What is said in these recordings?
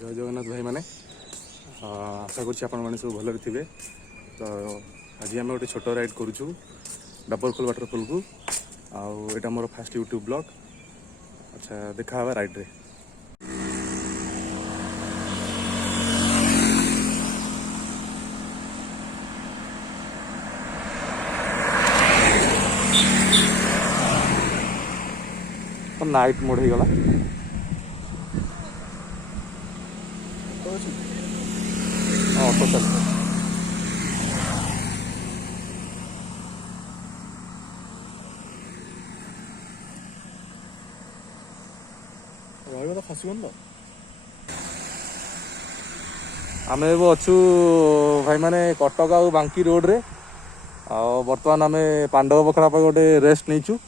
जय जगन्नाथ भाई मैंने आशा करुँच आपण सब भल थे। तो आज आम गोटे छोट राइड करुचु डाबरखोल वाटरफॉल को आटा मोर फास्ट यूट्यूब ब्लॉग। अच्छा देखा राइड रे। नाइट मोड हो गला टोटल तो फसगन तो आम अच्छु भाई मैंने कटक आ बांकी रोड रे बर्तमान आम पांडव बखरा पर गोटे रेस्ट नहीं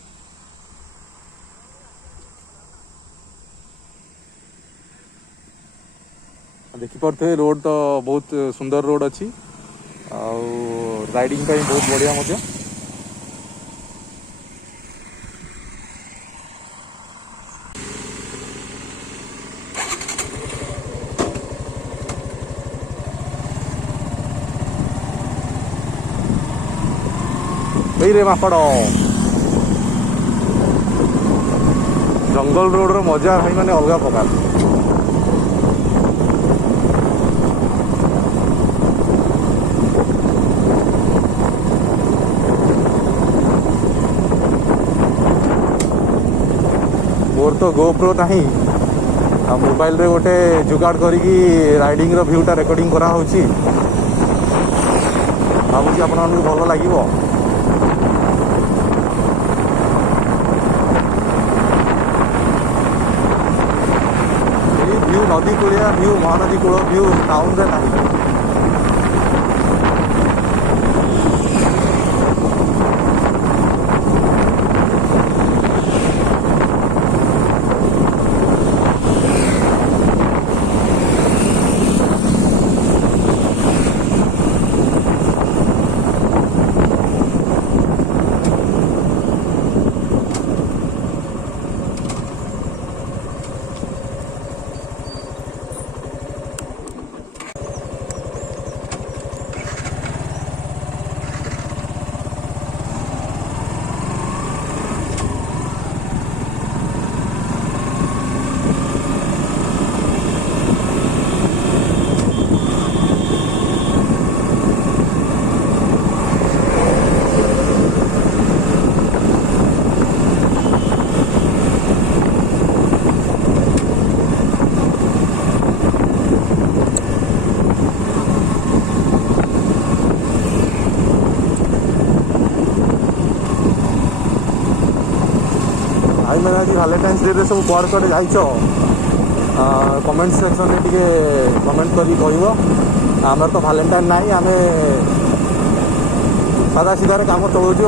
देखिपे रोड तो बहुत सुंदर रोड अच्छी राइडिंग बहुत बढ़िया मध्य रे मापड़ जंगल रोड रो मजा भाई मैंने अलग प्रकार। मोर तो गोप्रो नहीं मोबाइल रे गोटे जुगाड़ करी राइडिंग रो व्यूटा रेकर्डिंग करा होची भावुँ आपन भल लगे। व्यू नदी कूलिया व्यू महानदी कूल व्यू टाउन रे नहीं। मैंने आज वैलेंटाइन्स डे रे सब कुआड़ कुआड़े जाइछ कमेंट सेक्शन में टिके कमेंट करी कहब। आमर तो वैलेंटाइन नहीं आम सादा सीधार काम चलाऊँ आ।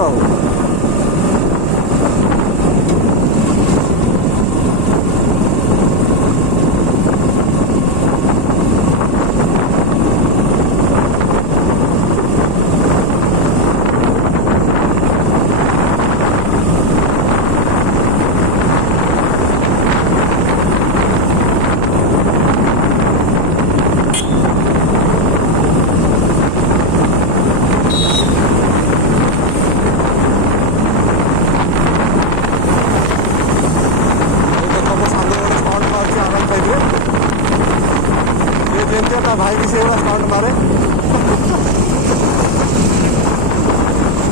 भाई भी से स्टार्ट मारे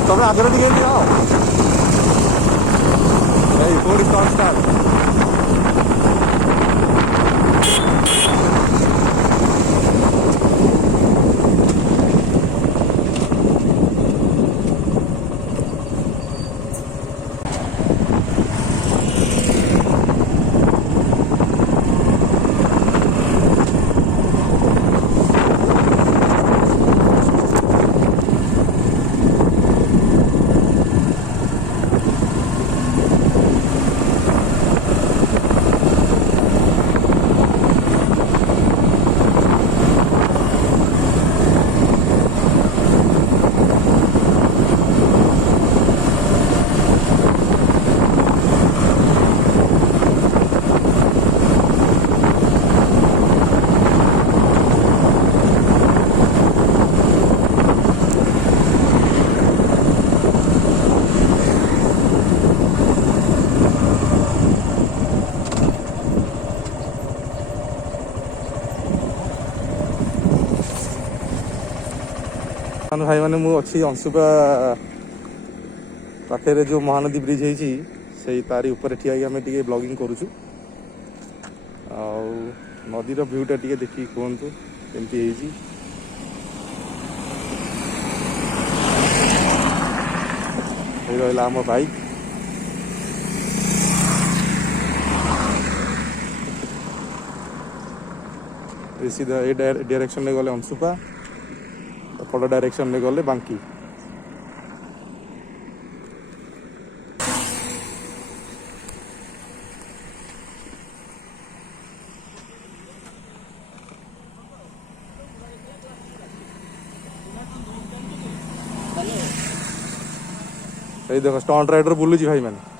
तब आगे टे दिखाओ पूरी स्टार्ट भाई मैंने मु अच्छी अंशुपा पाखे जो महानदी ब्रिज है तारी ऊपर ठिया आम टे ब्लॉगिंग करुचु नदीर भ्यूटा टे देखिए कहतु केमती रहा आम बाइक सीधा ए डायरेक्शन में गले अंशुपा पड़ डायरेक्शन में गले बांकी देखो स्टंट राइडर बुलूची भाई मैंने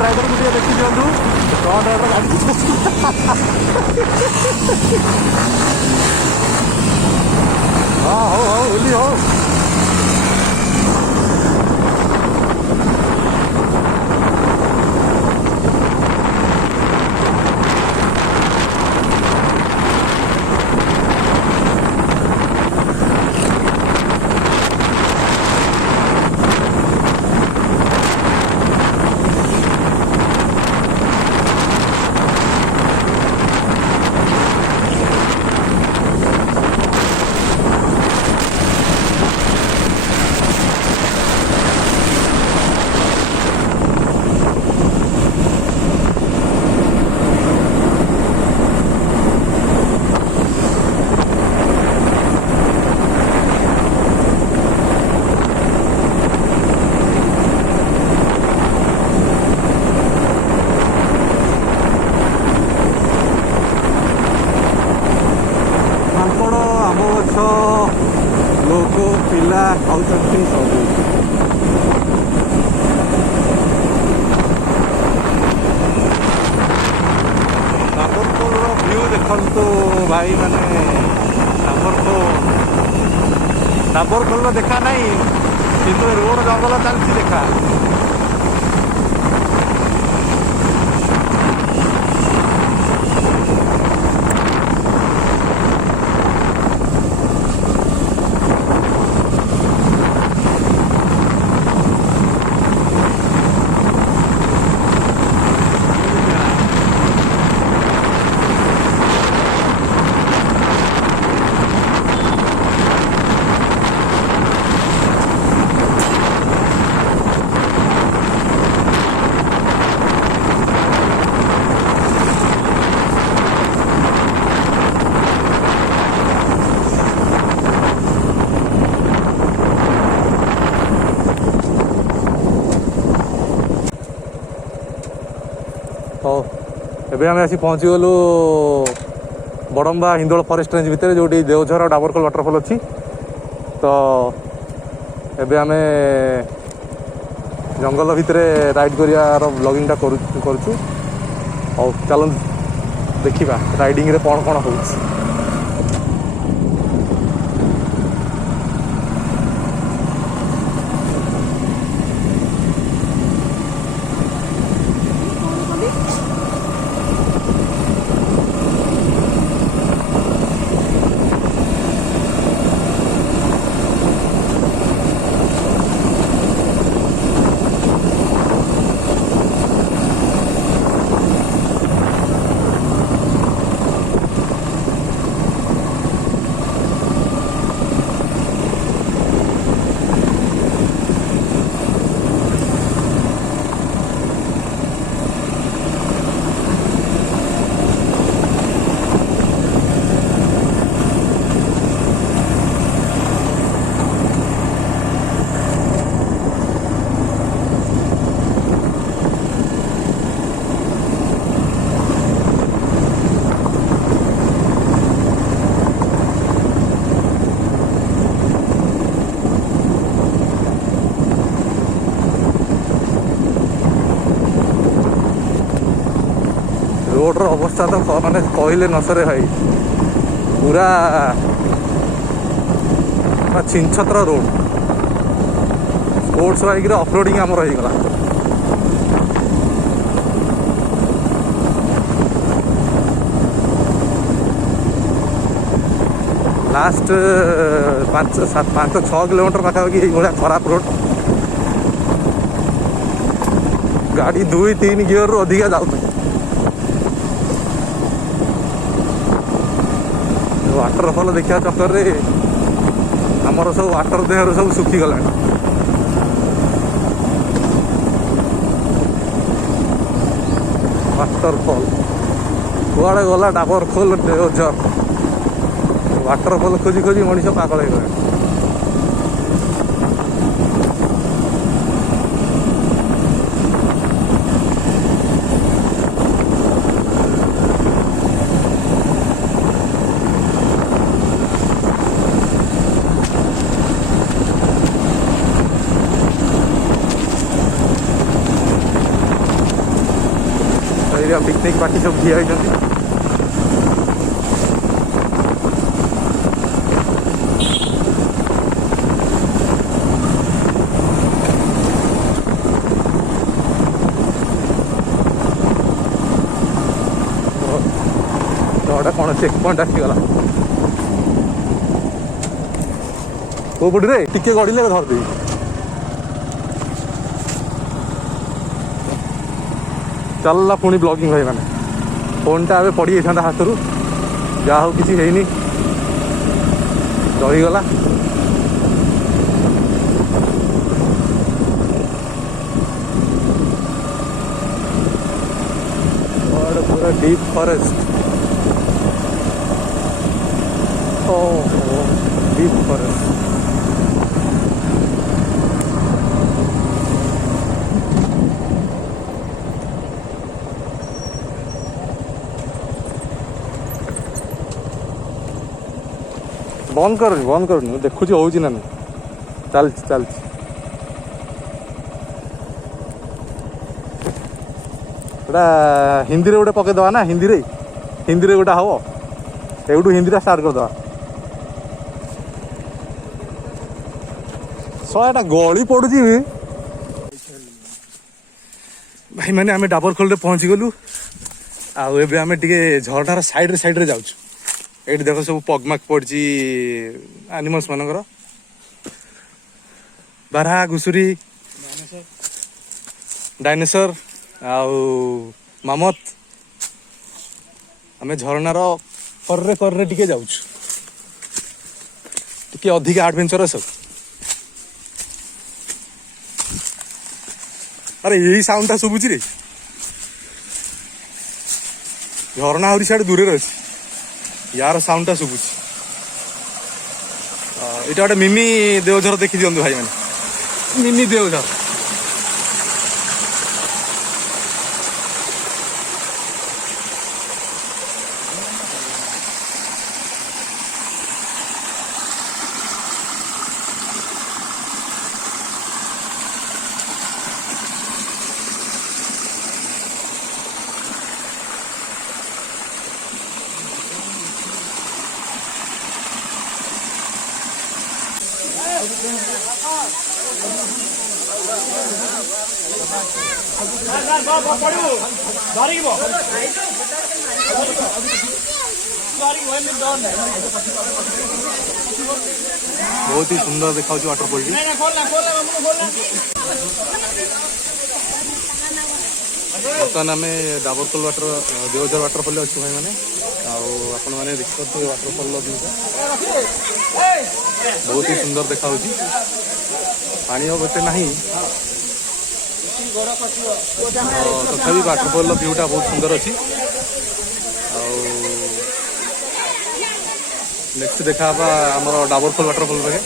ड्राइवर को देखी दिखाँ ड्राइवर गाड़ी हाँ हो ओली हो ସବୁ। ଡାବରଖୋଲର ଭ୍ୟୁ ଦେଖନ୍ତୁ ଭାଇ, ମାନେ ଡାବରଖୋଲର ଦେଖା ନାହିଁ, କିନ୍ତୁ ରୋଡ ଜଙ୍ଗଲ ଚାଲିଛି ଦେଖା। ହଉ, ଏବେ ଆମେ ଆସି ପହଞ୍ଚିଗଲୁ ବଡ଼ମ୍ବା ହିନ୍ଦୋଳ ଫରେଷ୍ଟ ରେଞ୍ଜ ଭିତରେ, ଯେଉଁଠି ଦେଓଝର ଆଉ ଡାବରଖୋଲ ୱାଟରଫଲ୍ ଅଛି। ତ ଏବେ ଆମେ ଜଙ୍ଗଲ ଭିତରେ ରାଇଡ୍ କରିବାର ବ୍ଲଗିଂଟା କରୁଛୁ। ହଉ ଚାଲନ୍ତୁ ଦେଖିବା ରାଇଡ଼ିଂରେ କ'ଣ କ'ଣ ହେଉଛି। ରୋଡ଼ର ଅବସ୍ଥା ତ ମାନେ କହିଲେ ନ ସରେ ଭାଇ, ପୁରା ଛିନଛତ୍ର ରୋଡ଼। ସ୍ପୋର୍ଟସ୍ ବାଇକ୍ରେ ଅଫରୋଡ଼ିଂ ଆମର ହେଇଗଲା। ଲାଷ୍ଟ 5-6 କିଲୋମିଟର ପାଖାପାଖି ଏଇଭଳିଆ ଖରାପ ରୋଡ଼। ଗାଡ଼ି 2-3 ଗିୟରରୁ ଅଧିକା ଯାଉନି। ୱାଟରଫଲ୍ ଦେଖିବା ଚକ୍କରରେ ଆମର ସବୁ ୱାଟର ଦେହରୁ ସବୁ ଶୁଖିଗଲାଣି। ୱାଟରଫଲ୍ କୁଆଡ଼େ ଗଲା ଡାବରଖୋଲ ଦେଓଝର। ୱାଟରଫଲ୍ ଖୋଜି ଖୋଜି ମଣିଷ ପାଗଳ ହେଇଗଲାଣି। पिकनिक पार्टी सब ठिया होती कौन चेक पॉइंट आसीगला को पड़ी रे टिके गड़िले धरदेवी चलला पुणी ब्लॉगिंग भाई मैंने फोनटा ए पड़ी जाता हाथ रू जा हो किसी है नहीं रहीगला पूरा डीप फॉरेस्ट डीप फॉरेस्ट बंद कर देखुची हो ना नहीं ଚାଲିଛି ଚାଲିଛି। ଏଇଟା ହିନ୍ଦୀରେ ଗୋଟେ ପକେଇଦେବା ନା, ହିନ୍ଦୀରେ ଗୋଟେ ହବ, ଏଇଠୁ ହିନ୍ଦୀଟା ଷ୍ଟାର୍ଟ କରିଦେବା। ଏଟା ଗଳି ପଡୁଛି ଭାଇ ମାନେ। ଆମେ ଡାବରଖୋଲରେ ପହଞ୍ଚିଗଲୁ। ଆଉ ଏବେ ଆମେ ଟିକେ ଝରଣାର ସାଇଡରେ ଯାଉଛୁ। ଏଇଠି ଦେଖ ସବୁ ପଗମାକ୍ ପଡିଛି ଆନିମଲ୍ସ ମାନଙ୍କର, ବାରହା, ଘୁଷୁରୀ, ଡାଇନୋସର ଆଉ ମାମଥ। ଆମେ ଝରଣାର କରରେ ଟିକେ ଯାଉଛୁ, ଟିକେ ଅଧିକା ଆଡଭେଞ୍ଚରସ୍। ଆରେ ଏଇ ସାଉଣ୍ଡଟା ଶୁଭୁଛି ରେ, ଝରଣା ଆହୁରି ସିଆଡେ ଦୂରରେ ଅଛି, ୟାର ସାଉଣ୍ଡଟା ଶୁଭୁଛି। ଏଇଟା ଗୋଟେ ମିନି ଦେଓଝର ଦେଖି ଦିଅନ୍ତୁ ଭାଇ ମାନେ, ମିନି ଦେଓଝର। बहुत ही सुंदर देखा वाटरफॉल टी। बर्तमान आम डाबरखोल देवझर वाटरफॉल अच्छे भाई मैंने आपण मैंने देखते वाटरफॉल व्यूटा बहुत ही सुंदर देखा पानी गोटे ना तथापि वाटरफॉल व्यूटा बहुत सुंदर अच्छी। नेक्स्ट देखा आमर डाबरखोल वाटरफॉल पाखे।